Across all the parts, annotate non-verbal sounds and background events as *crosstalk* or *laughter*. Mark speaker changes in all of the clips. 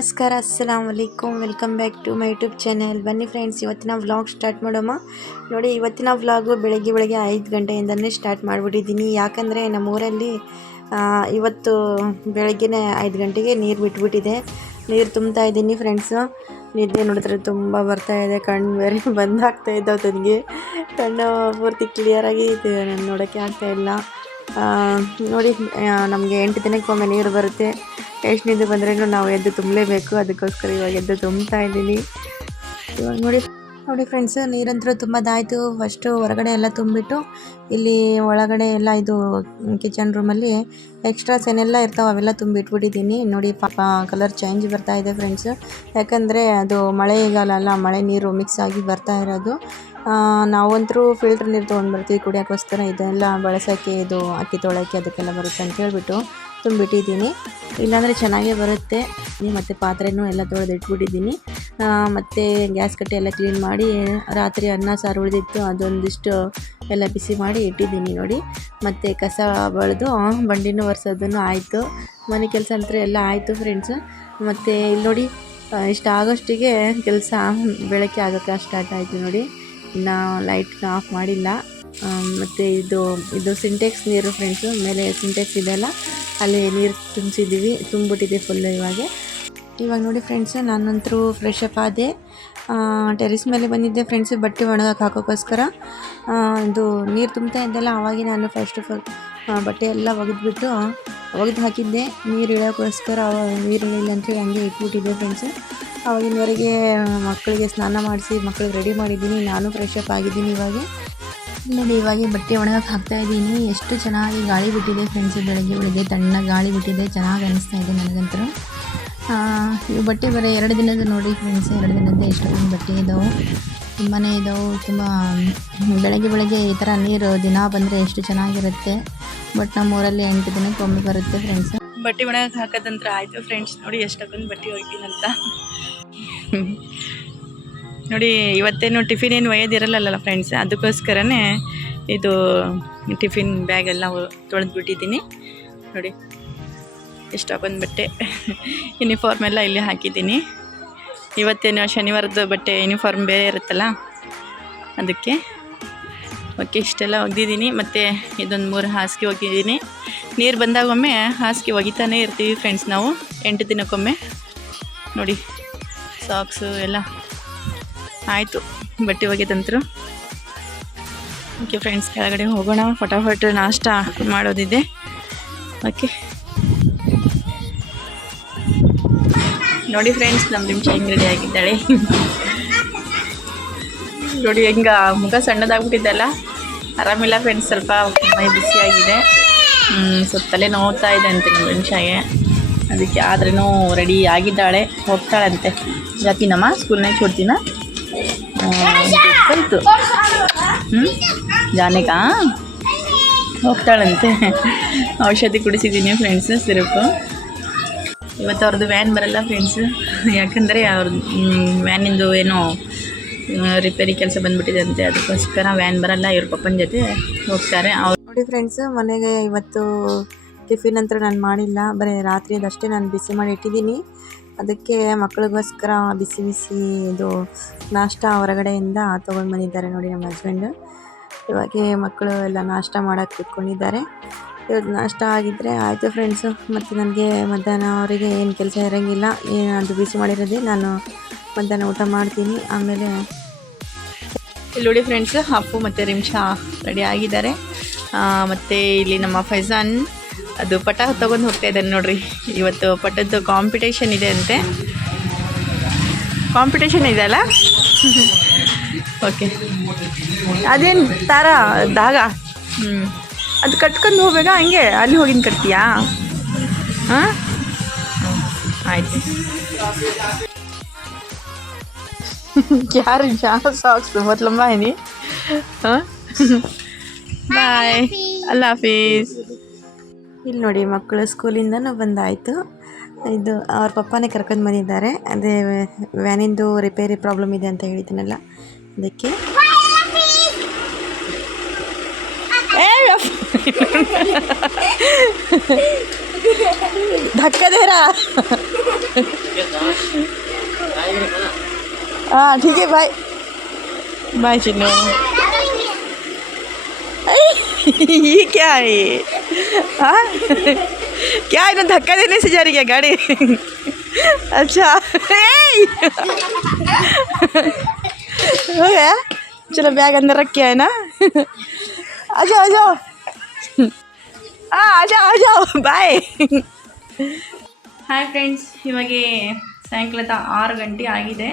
Speaker 1: ನಮಸ್ಕಾರ ಅಸ್ಸಲಾಮ್ ವಲೈಕುಮ್ welcome back to my YouTube channel. ಬನ್ನಿ ಫ್ರೆಂಡ್ಸ್, ಇವತ್ತಿನ ವ್ಲಾಗ್ ಸ್ಟಾರ್ಟ್ ಮಾಡೋಮ್ಮ ನೋಡಿ, ಇವತ್ತಿನ ವ್ಲಾಗು ಬೆಳಗ್ಗೆ ಬೆಳಗ್ಗೆ ಐದು ಗಂಟೆಯಿಂದನೇ ಸ್ಟಾರ್ಟ್ ಮಾಡಿಬಿಟ್ಟಿದ್ದೀನಿ. ಯಾಕಂದರೆ ನಮ್ಮೂರಲ್ಲಿ ಇವತ್ತು ಬೆಳಗ್ಗೆನೇ ಐದು ಗಂಟೆಗೆ ನೀರು ಬಿಟ್ಬಿಟ್ಟಿದೆ. ನೀರು ತುಂಬ್ತಾ ಇದ್ದೀನಿ ಫ್ರೆಂಡ್ಸು. ನಿದ್ದೆ ನೋಡಿದ್ರೆ ತುಂಬ ಬರ್ತಾ ಇದೆ. ಕಣ್ಣು ಬೇರೆ ಬಂದಾಗ್ತಾ ಇದ್ದಾವೆ ನನಗೆ ಕಣ್ಣು ಪೂರ್ತಿ ಕ್ಲಿಯರಾಗಿ ನೋಡೋಕ್ಕೆ ಆಗ್ತಾಯಿಲ್ಲ ನೋಡಿ ನಮಗೆ ಎಂಟು ದಿನಕ್ಕೊಮ್ಮೆ ನೀರು ಬರುತ್ತೆ. ಎಷ್ಟು ನೀರು ಬಂದ್ರೂ ನಾವು ಎದ್ದು ತುಂಬಲೇಬೇಕು. ಅದಕ್ಕೋಸ್ಕರ ಇವಾಗ ಎದ್ದು ತುಂಬ್ತಾ ಇದ್ದೀನಿ. ಇವಾಗ ನೋಡಿ ನೋಡಿ ಫ್ರೆಂಡ್ಸ್ ನೀರಂತರೂ ತುಂಬದಾಯಿತು. ಫಸ್ಟು ಹೊರಗಡೆ ಎಲ್ಲ ತುಂಬಿಟ್ಟು, ಇಲ್ಲಿ ಒಳಗಡೆ ಎಲ್ಲ ಇದು ಕಿಚನ್ ರೂಮಲ್ಲಿ ಎಕ್ಸ್ಟ್ರಾಸ್ ಏನೆಲ್ಲ ಇರ್ತಾವೆ, ಅವೆಲ್ಲ ತುಂಬಿಟ್ಬಿಟ್ಟಿದ್ದೀನಿ. ನೋಡಿ, ಪಾಪ ಕಲರ್ ಚೇಂಜ್ ಬರ್ತಾ ಇದೆ ಫ್ರೆಂಡ್ಸ್ ಯಾಕಂದರೆ ಅದು ಮಳೆಗಾಲ ಅಲ್ಲ, ಮಳೆ ನೀರು ಮಿಕ್ಸ್ ಆಗಿ ಬರ್ತಾ ಇರೋದು. ನಾವಂತರೂ ಫಿಲ್ಟ್ರ್ ನೀರು ತೊಗೊಂಡು ಬರ್ತೀವಿ, ಕುಡಿಯೋಕ್ಕೋಸ್ಕರ ಇದೆಲ್ಲ ಬಳಸೋಕ್ಕೆ, ಇದು ಅಕ್ಕಿ ತೊಳೋಕ್ಕೆ ಅದಕ್ಕೆಲ್ಲ ಬರುತ್ತೆ ಅಂತ ಹೇಳ್ಬಿಟ್ಟು ತುಂಬಿಟ್ಟಿದ್ದೀನಿ ಇಲ್ಲಾಂದರೆ ಚೆನ್ನಾಗೇ ಬರುತ್ತೆ. ಮತ್ತು ಪಾತ್ರೆನೂ ಎಲ್ಲ ತೊಳೆದು ಇಟ್ಬಿಟ್ಟಿದ್ದೀನಿ ಮತ್ತು ಗ್ಯಾಸ್ ಕಟ್ಟೆ ಎಲ್ಲ ಕ್ಲೀನ್ ಮಾಡಿ, ರಾತ್ರಿ ಅನ್ನ ಸಾರು ಉಳಿದಿತ್ತು, ಅದೊಂದಿಷ್ಟು ಎಲ್ಲ ಬಿಸಿ ಮಾಡಿ ಇಟ್ಟಿದ್ದೀನಿ ನೋಡಿ. ಮತ್ತು ಕಸ ಬಳಿದು ಬಂಡಿನೂ ಒರೆಸೋದನ್ನು ಆಯಿತು. ಮನೆ ಕೆಲಸ ಅಂತ ಎಲ್ಲ ಆಯಿತು ಫ್ರೆಂಡ್ಸು ಮತ್ತು ಇಲ್ಲಿ ನೋಡಿ ಇಷ್ಟ ಆಗೋಷ್ಟಿಗೆ ಕೆಲಸ ಬೆಳಗ್ಗೆ ಆಗೋಕ್ಕೆ ಸ್ಟಾರ್ಟ್ ಆಯಿತು ನೋಡಿ. ಇನ್ನು ಲೈಟ್ನ ಆಫ್ ಮಾಡಿಲ್ಲ. ಮತ್ತು ಇದು ಇದು ಸಿಂಟೆಕ್ಸ್ ನೀರು ಫ್ರೆಂಡ್ಸು ಮೇಲೆ ಸಿಂಟೆಕ್ಸ್ ಇದೆಯಲ್ಲ ಅಲ್ಲಿ ನೀರು ತುಂಬಿಸಿದ್ದೀವಿ ತುಂಬಿಟ್ಟಿದೆ ಫುಲ್ ಇವಾಗ. ಇವಾಗ ನೋಡಿ ಫ್ರೆಂಡ್ಸು ನಾನಂತರೂ ಫ್ರೆಶ್ ಅಪ್ ಆದೆ. ಟೆರೆಸ್ ಮೇಲೆ ಬಂದಿದ್ದೆ ಫ್ರೆಂಡ್ಸು ಬಟ್ಟೆ ಒಣಗಕ್ಕೆ ಹಾಕೋಕ್ಕೋಸ್ಕರ ಇದು ನೀರು ತುಂಬ್ತಾ ಇದ್ದಲ್ಲ, ಅವಾಗೆ ನಾನು ಫಸ್ಟ್ ಆಫ್ ಆಲ್ ಬಟ್ಟೆ ಎಲ್ಲ ಒಗೆದ್ಬಿಟ್ಟು, ಒಗೆದು ಹಾಕಿದ್ದೆ. ನೀರು ಇಳೋಕ್ಕೋಸ್ಕರ ನೀರು ಇಳಿಲ್ಲ ಅಂತೇಳಿ ಹಂಗೆ ಇಟ್ಬಿಟ್ಟಿದ್ದೆ ಫ್ರೆಂಡ್ಸು ಅವಾಗಿನವರೆಗೆ ಮಕ್ಕಳಿಗೆ ಸ್ನಾನ ಮಾಡಿಸಿ, ಮಕ್ಕಳಿಗೆ ರೆಡಿ ಮಾಡಿದ್ದೀನಿ. ನಾನು ಫ್ರೆಶ್ ಅಪ್ ಆಗಿದ್ದೀನಿ ಇವಾಗ. ನೋಡಿ ಇವಾಗ ಬಟ್ಟೆ ಒಣಗಕ್ಕೆ ಹಾಕ್ತಾ ಇದ್ದೀನಿ. ಎಷ್ಟು ಚೆನ್ನಾಗಿ ಗಾಳಿ ಬಿಟ್ಟಿದೆ ಫ್ರೆಂಡ್ಸ್ ಬೆಳಗ್ಗೆ ಬೆಳಗ್ಗೆ. ತಣ್ಣಗೆ ಗಾಳಿ ಬಿಟ್ಟಿದೆ. ಚೆನ್ನಾಗಿ ಅನಿಸ್ತಾ ಇದೆ ನನಗಂತೂ. ಇವು ಬಟ್ಟೆ ಬರೀ ಎರಡು ದಿನದ ನೋಡಿ ಫ್ರೆಂಡ್ಸ್ ಎರಡು ದಿನದ ಎಷ್ಟೊಂದು ಬಟ್ಟೆ ಇದಾವೆ. ತುಂಬಾ ಇದ್ದಾವೆ ತುಂಬ, ಬೆಳಗ್ಗೆ ಬೆಳಗ್ಗೆ ಈ ಥರ ನೀರು ದಿನ ಬಂದರೆ ಎಷ್ಟು ಚೆನ್ನಾಗಿರುತ್ತೆ. ಬಟ್ ನಮ್ಮೂರಲ್ಲಿ ಎಂಟು ದಿನಕ್ಕೆ ಒಮ್ಮೆ ಬರುತ್ತೆ ಫ್ರೆಂಡ್ಸ್
Speaker 2: ಬಟ್ಟೆ ಒಣಗಕ್ಕೆ ಹಾಕೋದಂತ್ರ ಆಯಿತು ಫ್ರೆಂಡ್ಸ್ ನೋಡಿ ಎಷ್ಟೊಂದು ಬಟ್ಟೆ ಒಗಿತೀನಂತ ನೋಡಿ, ಇವತ್ತೇನು ಟಿಫಿನ್ ಏನು ಒಯ್ಯೋದಿರಲ್ಲಲ್ಲ ಫ್ರೆಂಡ್ಸ್ ಅದಕ್ಕೋಸ್ಕರನೇ ಇದು ಟಿಫಿನ್ ಬ್ಯಾಗ್ ಎಲ್ಲ ತೊಳೆದು ಬಿಟ್ಟಿದ್ದೀನಿ ನೋಡಿ ಎಷ್ಟೊಂದು ಬಟ್ಟೆ. ಯೂನಿಫಾರ್ಮ್ ಎಲ್ಲ ಇಲ್ಲಿ ಹಾಕಿದ್ದೀನಿ. ಇವತ್ತೇನು ಶನಿವಾರದ ಬಟ್ಟೆ ಯೂನಿಫಾರ್ಮ್ ಬೇರೆ ಇರುತ್ತಲ್ಲ? ಅದಕ್ಕೆ. ಓಕೆ, ಇಷ್ಟೆಲ್ಲ ಒಗ್ದಿದ್ದೀನಿ. ಮತ್ತು ಇದೊಂದು ಮೂರು ಹಾಸಿಗೆ ಒಗಿದ್ದೀನಿ ನೀರು ಬಂದಾಗೊಮ್ಮೆ ಹಾಸಿಗೆ ಒಗಿತಾನೆ ಇರ್ತೀವಿ ಫ್ರೆಂಡ್ಸ್ ನಾವು. ಎಂಟು ದಿನಕ್ಕೊಮ್ಮೆ. ನೋಡಿ ಸಾಕ್ಸು ಎಲ್ಲ. ಆಯಿತು, ಬಟ್ಟೆ ಒಗೆದಂತರು. ಓಕೆ ಫ್ರೆಂಡ್ಸ್ ಕೆಳಗಡೆ ಹೋಗೋಣ. ಫಟಾಫಟ್ ನಾಷ್ಟ ಮಾಡೋದಿದೆ. ಓಕೆ ನೋಡಿ ಫ್ರೆಂಡ್ಸ್ ನಮ್ಮ ನಿಮಿಷ ಹೆಂಗೆ ರೆಡಿ ಆಗಿದ್ದಾಳೆ? ನೋಡಿ ಹೆಂಗ, ಮುಖ ಸಣ್ಣದಾಗ್ಬಿಟ್ಟಿದ್ದಲ್ಲ? ಆರಾಮಿಲ್ಲ ಫ್ರೆಂಡ್ಸ್ ಸ್ವಲ್ಪ ಮೈ ಬಿಸಿಯಾಗಿದೆ ಸ್ವಲ್ಪ ತಲೆ ನೋವ್ತಾ ಇದೆ ಅಂತೆ ನಮ್ಮ ನಿಮಿಷಗೆ ಅದಕ್ಕೆ ಆದ್ರೂ ರೆಡಿ ಆಗಿದ್ದಾಳೆ. ಹೋಗ್ತಾಳಂತೆ. ಜಾತಿನಮ್ಮ ಸ್ಕೂಲ್ನಾಗ ಕೊಡ್ತೀನ? ಹ್ಞೂ ಜಾನಕ? ಹೋಗ್ತಾಳಂತೆ. ಔಷಧಿ ಕುಡಿಸಿದ್ದೀನಿ ಫ್ರೆಂಡ್ಸ್ ಸಿರಪ್ಪು ಇವತ್ತು ಅವ್ರದ್ದು ವ್ಯಾನ್ ಬರಲ್ಲ ಫ್ರೆಂಡ್ಸ್ ಯಾಕಂದರೆ ಅವ್ರದ್ದು ವ್ಯಾನಿಂದು ಏನೋ ರಿಪೇರಿ ಕೆಲಸ ಬಂದ್ಬಿಟ್ಟಿದೆ ಅಂತೆ. ಅದಕ್ಕೋಸ್ಕರ ವ್ಯಾನ್ ಬರಲ್ಲ. ಇವ್ರ ಪಪ್ಪನ ಜೊತೆ ಹೋಗ್ತಾರೆ. ಅವ್ರು
Speaker 1: ನೋಡಿ ಫ್ರೆಂಡ್ಸ್ ಮನೆಗೆ ಇವತ್ತು ಟಿಫಿನ್ ಅಂತ ನಾನು ಮಾಡಿಲ್ಲ. ಬರೀ ರಾತ್ರಿದಷ್ಟೇ ನಾನು ಬಿಸಿ ಮಾಡಿ ಇಟ್ಟಿದ್ದೀನಿ. ಅದಕ್ಕೆ ಮಕ್ಕಳಿಗೋಸ್ಕರ ಬಿಸಿ ಬಿಸಿ ಇದು ನಾಷ್ಟ ಹೊರಗಡೆಯಿಂದ ತೊಗೊಂಡು ಬಂದಿದ್ದಾರೆ ನೋಡಿ ನಮ್ಮ ಹಸ್ಬೆಂಡು ಇವಾಗ ಮಕ್ಕಳು ಎಲ್ಲ ನಾಷ್ಟ ಮಾಡೋಕ್ಕೆ ಕೂತ್ಕೊಂಡಿದ್ದಾರೆ. ಇವತ್ತು ನಾಷ್ಟ ಆಗಿದ್ದರೆ ಆಯಿತು ಫ್ರೆಂಡ್ಸು ಮತ್ತು ನನಗೆ ಮಧ್ಯಾಹ್ನ ಅವರಿಗೆ ಏನು ಕೆಲಸ ಇರೋಂಗಿಲ್ಲ, ಏನು ಅದು ಬಿಸಿ ಮಾಡಿರೋದೇ ನಾನು ಮಧ್ಯಾಹ್ನ ಊಟ ಮಾಡ್ತೀನಿ. ಆಮೇಲೆ
Speaker 2: ಇಲ್ಲಿ ನೋಡಿ ಫ್ರೆಂಡ್ಸ್ ಅಪ್ಪು ಮತ್ತು ರಿಮ್ಷಾ ರೆಡಿ ಆಗಿದ್ದಾರೆ. ಮತ್ತು ಇಲ್ಲಿ ನಮ್ಮ ಫೈಜಾನ್. ಅದು ಪಟ ತೊಗೊಂಡು ಹೋಗ್ತಾ ಇದ್ದಾನೆ ನೋಡ್ರಿ. ಇವತ್ತು ಪಟದ್ದು ಕಾಂಪಿಟೇಷನ್ ಇದೆ ಅಂತೆ. ಕಾಂಪಿಟೇಷನ್ ಇದೆ ಅಲ್ಲ? ಓಕೆ ಅದೇನು ತಾರ ದಾಗ? ಹ್ಞೂ ಅದು ಕಟ್ಕೊಂಡು ಹೋಗ್ಬೇಕ? ಹಂಗೆ ಅಲ್ಲಿ ಹೋಗಿನ ಕಟ್ತೀಯಾ? ಹಾಂ? ಆಯಿತು. *laughs* ಯಾರು ಯಾರು ಸಾಕ್ಸ್ ಮೊದ್ಲಮ್ಮ ಬಾಯ್ನಿ ಹಾಂ? ಬಾಯ್ ಅಲ್ಲ ಹಾಫೀಸ್
Speaker 1: ಇಲ್ಲಿ ನೋಡಿ ಮಕ್ಕಳು ಸ್ಕೂಲಿಂದನೂ ಬಂದಾಯಿತು. ಇದು ಅವ್ರ ಪಪ್ಪನೇ ಕರ್ಕೊಂಡು ಬಂದಿದ್ದಾರೆ. ಅದೇ ವ್ಯಾನಿಂದು ರಿಪೇರಿ ಪ್ರಾಬ್ಲಮ್ ಇದೆ ಅಂತ ಹೇಳಿದ್ದೀನಲ್ಲ ಅದಕ್ಕೆ.
Speaker 2: ಧಕ್ಕದೇರ ಹಾಂ ಠೀಕೆ ಬಾಯ್. ಬಾಯ್ ಚಿನ್ನ. ये क्या है ये हाँ क्या इन्हें धक्का देने से जा रही है गाड़ी अच्छा ए! हो गया चलो बैग अंदर रख के है ना आ जाओ आ जाओ हाँ आ जाओ आ जाओ बाय ಹಾಯ್ ಫ್ರೆಂಡ್ಸ್ ಇವಾಗ ಸಾಯಂಕಾಲದ ಆರು ಗಂಟೆ ಆಗಿದೆ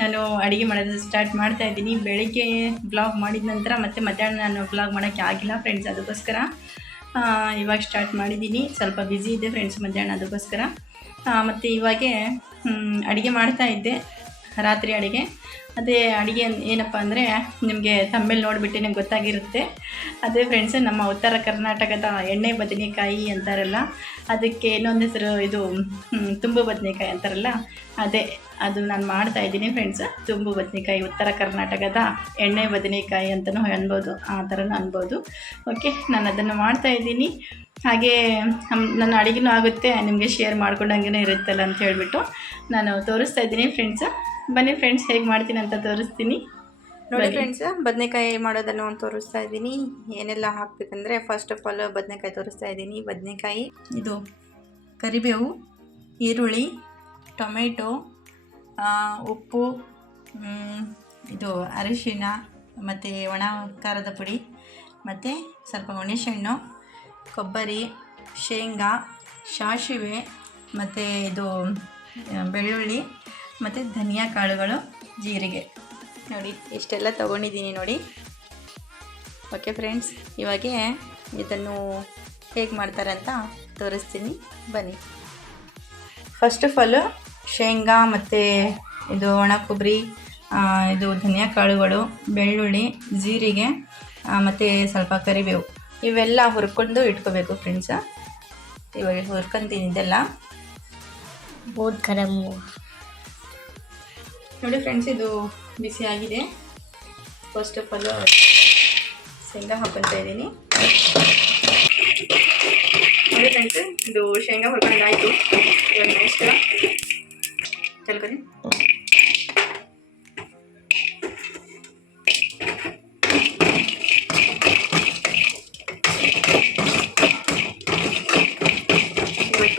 Speaker 2: ನಾನು ಅಡುಗೆ ಮಾಡೋದು ಸ್ಟಾರ್ಟ್ ಮಾಡ್ತಾ ಇದ್ದೀನಿ. ಬೆಳಿಗ್ಗೆ ಬ್ಲಾಗ್ ಮಾಡಿದ ನಂತರ ಮತ್ತೆ ಮಧ್ಯಾಹ್ನ ನಾನು ಬ್ಲಾಗ್ ಮಾಡೋಕ್ಕೆ ಆಗಿಲ್ಲ ಫ್ರೆಂಡ್ಸ್ ಅದಕ್ಕೋಸ್ಕರ. ಇವಾಗ ಸ್ಟಾರ್ಟ್ ಮಾಡಿದ್ದೀನಿ. ಸ್ವಲ್ಪ ಬ್ಯುಸಿ ಇದೆ ಫ್ರೆಂಡ್ಸ್ ಮಧ್ಯಾಹ್ನ ಅದಕ್ಕೋಸ್ಕರ. ಮತ್ತು ಇವಾಗೆ ಅಡುಗೆ ಮಾಡ್ತಾ ಇದ್ದೆ. ರಾತ್ರಿ ಅಡುಗೆ. ಅದೇ ಅಡುಗೆ ಏನಪ್ಪ ಅಂದರೆ ನಿಮಗೆ ತಮ್ಮೇಲೆ ನೋಡಿಬಿಟ್ಟು ನಿಮ್ಗೆ ಗೊತ್ತಾಗಿರುತ್ತೆ. ಅದೇ ಫ್ರೆಂಡ್ಸ್ ನಮ್ಮ ಉತ್ತರ ಕರ್ನಾಟಕದ ಎಣ್ಣೆ ಬದನೆಕಾಯಿ ಅಂತಾರಲ್ಲ, ಅದಕ್ಕೆ ಇನ್ನೊಂದು ಹೆಸರು ಇದು ತುಂಬು ಬದನೆಕಾಯಿ ಅಂತಾರಲ್ಲ, ಅದೇ, ಅದು ನಾನು ಮಾಡ್ತಾ ಇದ್ದೀನಿ ಫ್ರೆಂಡ್ಸ್ ತುಂಬು ಬದನೆಕಾಯಿ, ಉತ್ತರ ಕರ್ನಾಟಕದ ಎಣ್ಣೆ ಬದನೆಕಾಯಿ ಅಂತಲೂ ಅನ್ಬೋದು, ಆ ಥರನೂ ಅನ್ಬೋದು. ಓಕೆ ನಾನು ಅದನ್ನು ಮಾಡ್ತಾ ಇದ್ದೀನಿ. ಹಾಗೆ ನನ್ನ ಅಡುಗೆನೂ ಆಗುತ್ತೆ ನಿಮಗೆ ಶೇರ್ ಮಾಡ್ಕೊಂಡಂಗೆ ಇರುತ್ತಲ್ಲ ಅಂತ ಹೇಳಿಬಿಟ್ಟು ನಾನು ತೋರಿಸ್ತಾ ಇದ್ದೀನಿ ಫ್ರೆಂಡ್ಸ್ ಬನ್ನಿ ಫ್ರೆಂಡ್ಸ್ ಹೇಗೆ ಮಾಡ್ತೀನಿ ಅಂತ ತೋರಿಸ್ತೀನಿ.
Speaker 1: ನೋಡಿ. ಫ್ರೆಂಡ್ಸ್ ಬದನೆಕಾಯಿ ಮಾಡೋದನ್ನು ಒಂದು ತೋರಿಸ್ತಾ ಇದ್ದೀನಿ. ಏನೆಲ್ಲ ಹಾಕಬೇಕಂದ್ರೆ ಫಸ್ಟ್ ಆಫ್ ಆಲ್ ಬದನೆಕಾಯಿ ತೋರಿಸ್ತಾ ಇದ್ದೀನಿ. ಬದನೆಕಾಯಿ
Speaker 2: ಇದು ಕರಿಬೇವು ಈರುಳ್ಳಿ ಟೊಮೆಟೊ ಉಪ್ಪು ಇದು ಅರಿಶಿನ ಮತ್ತು ಒಣ ಖಾರದ ಪುಡಿ ಮತ್ತು ಸ್ವಲ್ಪ ಹುಣಸೆಹಣ್ಣು ಕೊಬ್ಬರಿ, ಶೇಂಗಾ ಸಾಸಿವೆ ಮತ್ತು ಇದು ಬೆಳ್ಳುಳ್ಳಿ ಮತ್ತು ಧನಿಯಾ ಕಾಳುಗಳು, ಜೀರಿಗೆ.
Speaker 1: ನೋಡಿ, ಇಷ್ಟೆಲ್ಲ ತೊಗೊಂಡಿದ್ದೀನಿ ನೋಡಿ. ಓಕೆ ಫ್ರೆಂಡ್ಸ್ ಇವಾಗೆ ಇದನ್ನು ಹೇಗೆ ಮಾಡ್ತಾರೆ ಅಂತ ತೋರಿಸ್ತೀನಿ. ಬನ್ನಿ.
Speaker 2: ಫಸ್ಟ್ ಆಫ್ ಆಲ್ ಶೇಂಗಾ ಮತ್ತು ಇದು ಒಣ ಕೊಬ್ಬರಿ ಇದು ಧನಿಯಾ ಕಾಳುಗಳು, ಬೆಳ್ಳುಳ್ಳಿ, ಜೀರಿಗೆ ಮತ್ತು ಸ್ವಲ್ಪ ಕರಿಬೇವು. ಇವೆಲ್ಲ ಹುರ್ಕೊಂಡು ಇಟ್ಕೋಬೇಕು ಫ್ರೆಂಡ್ಸ ಇವಾಗ ಹುರ್ಕೊಂತೀನಿ ಇದೆಲ್ಲ.
Speaker 1: ಬೋದ್
Speaker 2: ನೋಡಿ ಫ್ರೆಂಡ್ಸ್ ಇದು ಬಿಸಿ ಆಗಿದೆ. ಫಸ್ಟ್ ಆಫ್ ಆಲ್ ಶೇಂಗಾ ಹಾಕೊಳ್ತಾ ಇದ್ದೀನಿ. ನೋಡಿ ಫ್ರೆಂಡ್ಸ್ ಇದು ಶೇಂಗಾ ಹುರ್ಕೊಂಡಾಯಿತು. ಇವಾಗ ನೆಕ್ಸ್ಟ್ ಚಲ್ಕೊರಿ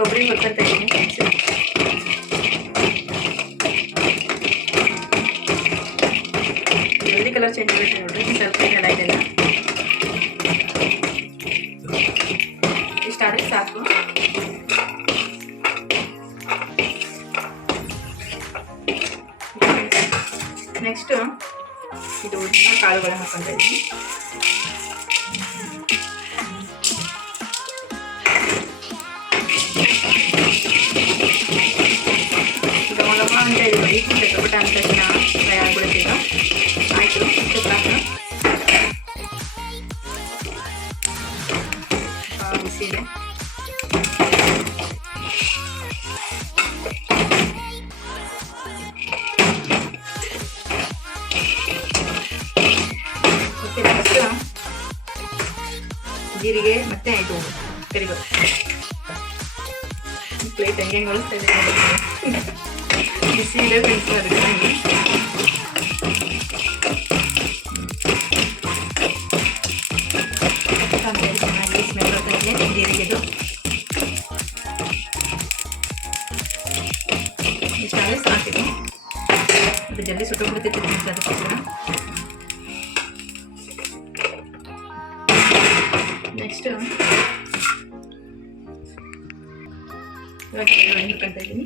Speaker 2: ಕೊಬ್ಬರಿ ಹುರ್ಕೊತಾ ಇದ್ದೀನಿ ಕಲರ್ ಚೇಂಜ್ ಆಗುತ್ತೆ ನೋಡ್ರಿ ಸ್ವಲ್ಪ ಏನೆಲ್ಲ ಅಂತ ಇದೆ ನೋಡಿ ಚಟಪಟ ತಕ್ಷಣ ಫ್ರೈ ಆಗ್ಬಿಡುತ್ತೆ ಈಗ ಆಯಿತು ಆ, ಬಿಸಿ ಜೀರಿಗೆ ಮತ್ತೆ ಇದು ಕರಿಬೇಕು ಪ್ಲೇಟ್ ಹೆಂಗೆ ಒಳಿಸ್ತಾ ಇದೆ ನೋಡಿ. ಬಿಸಿ ಇದೆ ಫ್ರೆಂಡ್ಸ್ ಅದಕ್ಕೆ ಚೆನ್ನಾಗಿ ಸ್ಮೆಲ್ ಬರ್ತಾ ಇದೆ ಜೀರಿಗೆದು ಇಷ್ಟಾದರೆ ಸಾಕಿದೆ ಅದು ಜಲ್ದಿ ಸುಟ್ಟೋಗ್ಬಿಡ್ತೈತೆ ಫ್ರೆಂಡ್ಸ್ ಅದಕ್ಕೋಸ್ಕರ ನೆಕ್ಸ್ಟ್ ಇವಾಗ ಈರುಳ್ಳಿ ಹುರ್ಕೊಳ್ತಾ ಇದ್ದೀನಿ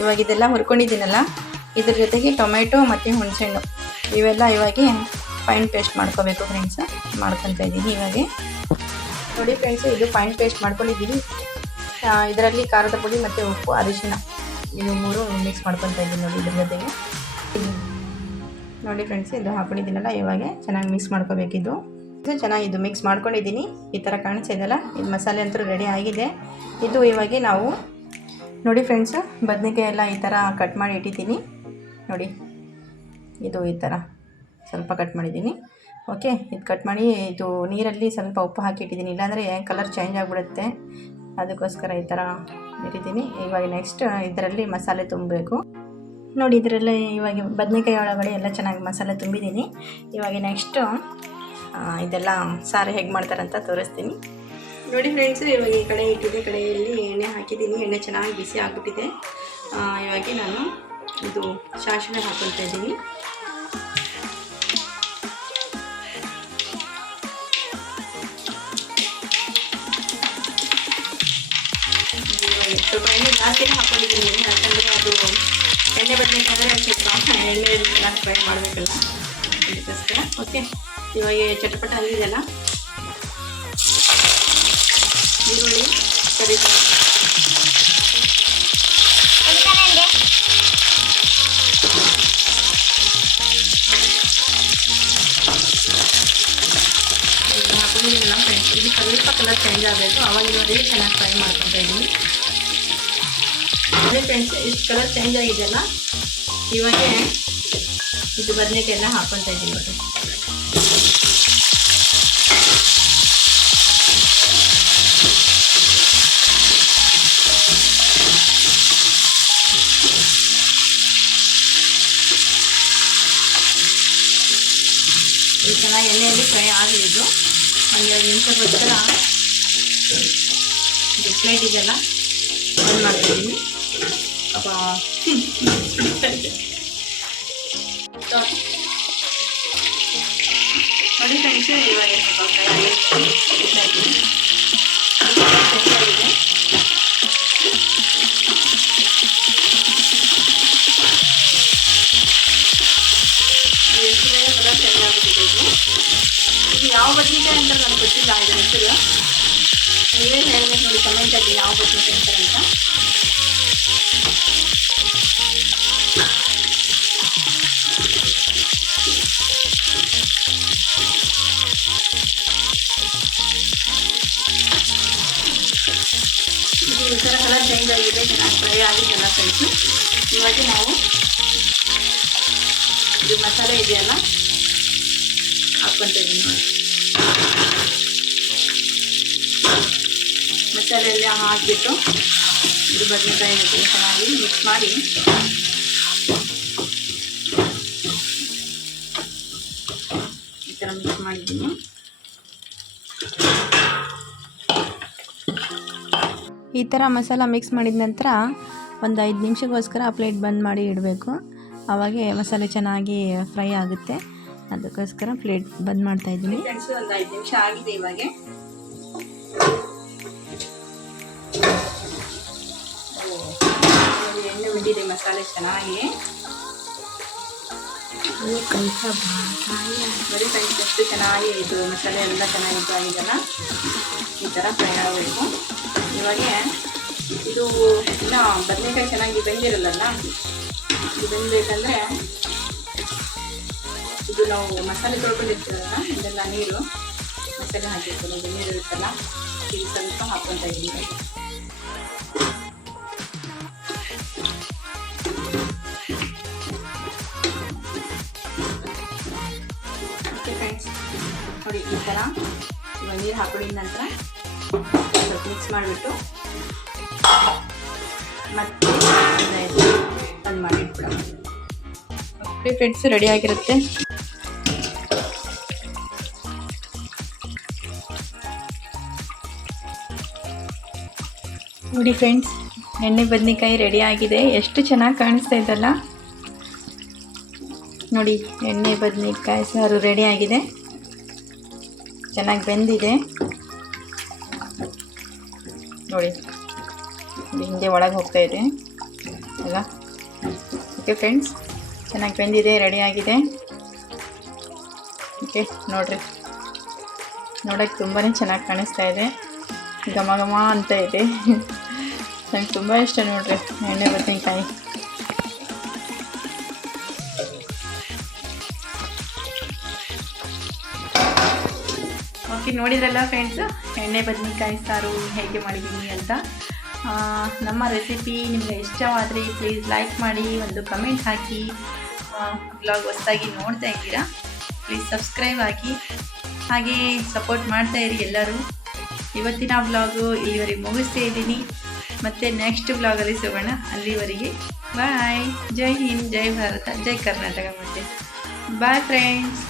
Speaker 2: ಇವಾಗ ಇದೆಲ್ಲ ಹುರ್ಕೊಂಡಿದ್ದೀನಲ್ಲ, ಇದ್ರ ಜೊತೆಗೆ ಟೊಮೆಟೊ ಮತ್ತು ಹುಣಸೆಹಣ್ಣು. ಇವೆಲ್ಲ ಇವಾಗ ಫೈನ್ ಪೇಸ್ಟ್ ಮಾಡ್ಕೋಬೇಕು ಫ್ರೆಂಡ್ಸ್ ಮಾಡ್ಕೊತಾ ಇದ್ದೀನಿ ಇವಾಗ. ನೋಡಿ ಫ್ರೆಂಡ್ಸ್ ಇದು ಫೈನ್ ಪೇಸ್ಟ್ ಮಾಡ್ಕೊಂಡಿದ್ದೀನಿ ಇದರಲ್ಲಿ ಖಾರದ ಪುಡಿ ಮತ್ತು ಉಪ್ಪು, ಅರಿಶಿನ. ಇದು ಮೂರು ಮಿಕ್ಸ್ ಮಾಡ್ಕೊತಾ ಇದ್ದೀನಿ ನೋಡಿ ಇದ್ರ ಜೊತೆಗೆ. ನೋಡಿ ಫ್ರೆಂಡ್ಸ್ ಇದು ಹಾಕೊಂಡಿದ್ದೀನಲ್ಲ, ಇವಾಗ ಚೆನ್ನಾಗಿ ಮಿಕ್ಸ್ ಮಾಡ್ಕೋಬೇಕಿದ್ದು ಇದು. ಚೆನ್ನಾಗಿ ಇದು ಮಿಕ್ಸ್ ಮಾಡ್ಕೊಂಡಿದ್ದೀನಿ ಈ ಥರ ಕಾಣಿಸ್ತಿದೆಯಲ್ಲ ಇದು ಮಸಾಲೆ ಅಂತೂ ರೆಡಿ ಆಗಿದೆ. ಇದು ಇವಾಗ ನಾವು ನೋಡಿ ಫ್ರೆಂಡ್ಸು ಬದನೆಕಾಯಿ ಎಲ್ಲ ಈ ಥರ ಕಟ್ ಮಾಡಿ ಇಟ್ಟಿದ್ದೀನಿ. ನೋಡಿ, ಇದು ಈ ಥರ ಸ್ವಲ್ಪ ಕಟ್ ಮಾಡಿದ್ದೀನಿ. ಓಕೆ ಇದು ಕಟ್ ಮಾಡಿ ಇದು ನೀರಲ್ಲಿ ಸ್ವಲ್ಪ ಉಪ್ಪು ಹಾಕಿ ಇಟ್ಟಿದ್ದೀನಿ. ಇಲ್ಲಾಂದರೆ ಕಲರ್ ಚೇಂಜ್ ಆಗಿಬಿಡುತ್ತೆ. ಅದಕ್ಕೋಸ್ಕರ ಈ ಥರ ಇಟ್ಟಿದ್ದೀನಿ. ಇವಾಗ ನೆಕ್ಸ್ಟ್ ಇದರಲ್ಲಿ ಮಸಾಲೆ ತುಂಬಬೇಕು. ನೋಡಿ, ಇದರಲ್ಲಿ ಇವಾಗ ಬದನೆಕಾಯಿ ಒಳಗಡೆ ಎಲ್ಲ ಚೆನ್ನಾಗಿ ಮಸಾಲೆ ತುಂಬಿದ್ದೀನಿ. ಇವಾಗ ನೆಕ್ಸ್ಟು ಇದೆಲ್ಲ ಸಾರು ಹೇಗೆ ಮಾಡ್ತಾರಂತ ತೋರಿಸ್ತೀನಿ. ನೋಡಿ ಫ್ರೆಂಡ್ಸು ಇವಾಗ ಈ ಕಡೆ ಇಟ್ಟಿದ್ದೆ ಕಡೆಯಲ್ಲಿ ಎಣ್ಣೆ ಹಾಕಿದ್ದೀನಿ. ಎಣ್ಣೆ ಚೆನ್ನಾಗಿ ಬಿಸಿ ಆಗಿಬಿಟ್ಟಿದೆ. ಇವಾಗ ನಾನು ಇದು ಸಾಸಿವೆ ಹಾಕೊಳ್ತಾ ಇದ್ದೀನಿ. ಸ್ವಲ್ಪ ಎಣ್ಣೆ ಜಾಸ್ತಿನೇ ಹಾಕೊಂಡಿದ್ದೀನಿ. ಯಾಕಂದರೆ ಅದು ಎಣ್ಣೆ ಬದನೆಕಾದ್ರೆ ಸ್ವಲ್ಪ ಎಣ್ಣೆ ಫ್ರೈ ಮಾಡಬೇಕಲ್ಲ. ಅದಕ್ಕೋಸ್ಕರ. ಓಕೆ ಇವಾಗ ಚಟಪಟ ಅಂದಿದೆಯಲ್ಲ ಕರಿ ಈಗ ಹಾಕೊಂಡಿದ್ದೀನಲ್ಲ ಫ್ರೆಂಡ್ಸ್ ಇದು ಸ್ವಲ್ಪ ಕಲರ್ ಚೇಂಜ್ ಆಗಬೇಕು ಅವಾಗ ನೋಡಿ ಚೆನ್ನಾಗಿ ಫ್ರೈ ಮಾಡ್ಕೊತಾ ಇದ್ದೀನಿ ಅದೇ ಫ್ರೆಂಡ್ಸ್ ಇಷ್ಟು ಕಲರ್ ಚೇಂಜ್ ಆಗಿದೆಯಲ್ಲ ಇವಾಗ ಇದು ಬದನೆಕಾಯಿ ಎಲ್ಲ ಹಾಕೊತಾ ಇದ್ದೀನಿ ನೋಡಿ ಚೆನ್ನಾಗಿ ಎಣ್ಣೆಯಲ್ಲಿ ಫ್ರೈ ಆಗಲಿದ್ದು ಒಂದು ಎರಡು ನಿಮಿಷಕ್ಕೋಸ್ಕರ ಇದು ಪ್ಲೇಟ್ ಇದೆಲ್ಲ ಆನ್ ಮಾಡ್ತಿದ್ದೀನಿ. ಅಪ್ಪ. ನೋಡಿ ಫ್ರೆಂಡ್ಸ್ ಇವಾಗ ಸ್ವಲ್ಪ ಫ್ರೈ ಆಗಿದೆ ನನಗೆ ಗೊತ್ತಿಲ್ಲ ಇದರ ಹೆಸರು ನೀವೇ ಹೇಳಬೇಕು ನೋಡಿ ಕಮೆಂಟಲ್ಲಿ ಯಾವ ಬದ್ನಿಕಾಯಿ ಅಂತಾರೆ ಅಂತ ಈ ಥರ ಕಲರ್ ಚೇಂಜ್ ಆಗಿದೆ ಚೆನ್ನಾಗಿ ಫ್ರೈ ಆಗಿದೆಲ್ಲ ಫ್ರೆಂಡ್ಸು ಇವಾಗ ನಾವು ಇದು ಮಸಾಲೆ ಇದೆಯಲ್ಲ ಹಾಕ್ಕೊಂತೀವಿ ನೋಡಿ ಮಸಾಲೆ ಎಲ್ಲ ಹಾಕಿಬಿಟ್ಟು ಇದು ಬದನೆಕಾಯಿ ಜೊತೆ ಚೆನ್ನಾಗಿ ಮಿಕ್ಸ್ ಮಾಡಿ. ಈ ಥರ ಮಿಕ್ಸ್ ಮಾಡಿದ್ದೀನಿ.
Speaker 1: ಈ ಥರ ಮಸಾಲ ಮಿಕ್ಸ್ ಮಾಡಿದ ನಂತರ ಒಂದು ಐದು ನಿಮಿಷಕ್ಕೋಸ್ಕರ ಪ್ಲೇಟ್ ಬಂದ್ ಮಾಡಿ ಇಡಬೇಕು. ಆವಾಗೆ ಮಸಾಲೆ ಚೆನ್ನಾಗಿ ಫ್ರೈ ಆಗುತ್ತೆ. ಅದಕ್ಕೋಸ್ಕರ ಪ್ಲೇಟ್ ಬಂದ್ ಮಾಡ್ತಾ ಇದ್ದೀನಿ.
Speaker 2: ಫ್ರೆಂಡ್ಸ್ ಒಂದು ಐದು ನಿಮಿಷ ಆಗಿದೆ ಇವಾಗ. ಬಿಟ್ಟಿದೆ ಮಸಾಲೆ ಚೆನ್ನಾಗಿ. ಬರೀ ಫ್ರೆಂಡ್ಸ್ ಅಷ್ಟು ಚೆನ್ನಾಗಿ ಇದು ಮಸಾಲೆ ಎಲ್ಲ ಚೆನ್ನಾಗಿ ಇದು ಆಗಿದೆಲ್ಲ ಈ ಥರ ಫ್ರೈ ಆಗಬೇಕು. ಇವಾಗ ಇದು ಇನ್ನು ಬದನೆಕಾಯಿ ಚೆನ್ನಾಗಿ ಬೆಂದಿರಲ್ಲ ಇದು ಬೆಂದಬೇಕಂದ್ರೆ ಇದು ನಾವು ಮಸಾಲೆ ತೊಳ್ಕೊಂಡಿರ್ತೀವಲ್ಲ ಇದೆಲ್ಲ ನೀರು ಮಸಾಲೆ ಹಾಕಿರ್ತೀವಿ. ನೀರು ಇರುತ್ತಲ್ಲ ಇದು ಸ್ವಲ್ಪ ಹಾಕ್ಕೊತಾ ಇದ್ದೀನಿ. ನೋಡಿ ಈ ಥರ ಇವಾಗ ನೀರು ಹಾಕೊಂಡಿದ ನಂತರ ಸ್ವಲ್ಪ ಮಿಕ್ಸ್ ಮಾಡಿಬಿಟ್ಟು ಮತ್ತೆ ಬಂದ್ ಮಾಡಿ ಇಟ್ಬಿಡೋಣ.
Speaker 1: ಫ್ರೆಂಡ್ಸ್ ರೆಡಿ ಆಗಿರುತ್ತೆ. ನೋಡಿ ಫ್ರೆಂಡ್ಸ್ ಎಣ್ಣೆ ಬದನೆಕಾಯಿ ರೆಡಿ ಆಗಿದೆ. ಎಷ್ಟು ಚೆನ್ನಾಗಿ ಕಾಣಿಸ್ತಾ ಇದಲ್ಲ. ನೋಡಿ, ಎಣ್ಣೆ ಬದನೆಕಾಯಿ ಸಾರು ರೆಡಿ ಆಗಿದೆ. ಚೆನ್ನಾಗಿ ಬೆಂದಿದೆ. ನೋಡಿ ಹಿಂದೆ ಒಳಗೆ ಹೋಗ್ತಾ ಇದೆ. ಅಲ್ಲ? ಓಕೆ ಫ್ರೆಂಡ್ಸ್ ಚೆನ್ನಾಗಿ ಬೆಂದಿದೆ ರೆಡಿಯಾಗಿದೆ ಓಕೆ ನೋಡಿರಿ.
Speaker 2: ನೋಡೋಕ್ಕೆ ತುಂಬಾ ಚೆನ್ನಾಗಿ ಕಾಣಿಸ್ತಾ ಇದೆ. ಘಮ ಘಮ ಅಂತ ಇದೆ. *laughs* ನನಗೆ ತುಂಬ ಇಷ್ಟ ನೋಡ್ರಿ, ಎಣ್ಣೆ ಬದನೆಕಾಯಿ. ಓಕೆ ನೋಡಿದ್ರಲ್ಲ ಫ್ರೆಂಡ್ಸ್ ಎಣ್ಣೆ, ಬದನೆಕಾಯಿ, ಸಾರು ಹೇಗೆ ಮಾಡಿದ್ದೀನಿ ಅಂತ. ನಮ್ಮ ರೆಸಿಪಿ ನಿಮಗೆ ಇಷ್ಟವಾದರೆ ಪ್ಲೀಸ್ ಲೈಕ್ ಮಾಡಿ, ಒಂದು ಕಮೆಂಟ್ ಹಾಕಿ. ಬ್ಲಾಗ್ ಹೊಸದಾಗಿ ನೋಡ್ತಾ ಇದ್ದೀರಾ? ಪ್ಲೀಸ್ ಸಬ್ಸ್ಕ್ರೈಬ್ ಹಾಕಿ. ಹಾಗೆ ಸಪೋರ್ಟ್ ಮಾಡ್ತಾ ಇರಿ ಎಲ್ಲರೂ. ಇವತ್ತಿನ ಬ್ಲಾಗು ಇಲ್ಲಿವರೆಗೆ ಮುಗಿಸ್ತಾ ಇದ್ದೀನಿ. ಮತ್ತು ನೆಕ್ಸ್ಟ್ ಬ್ಲಾಗಲ್ಲಿ ಸಿಗೋಣ. ಅಲ್ಲಿವರೆಗೆ ಬಾಯ್ ಜೈ ಹಿಂದ್, ಜೈ ಭಾರತ, ಜೈ ಕರ್ನಾಟಕ ಮತ್ತೆ. Bye friends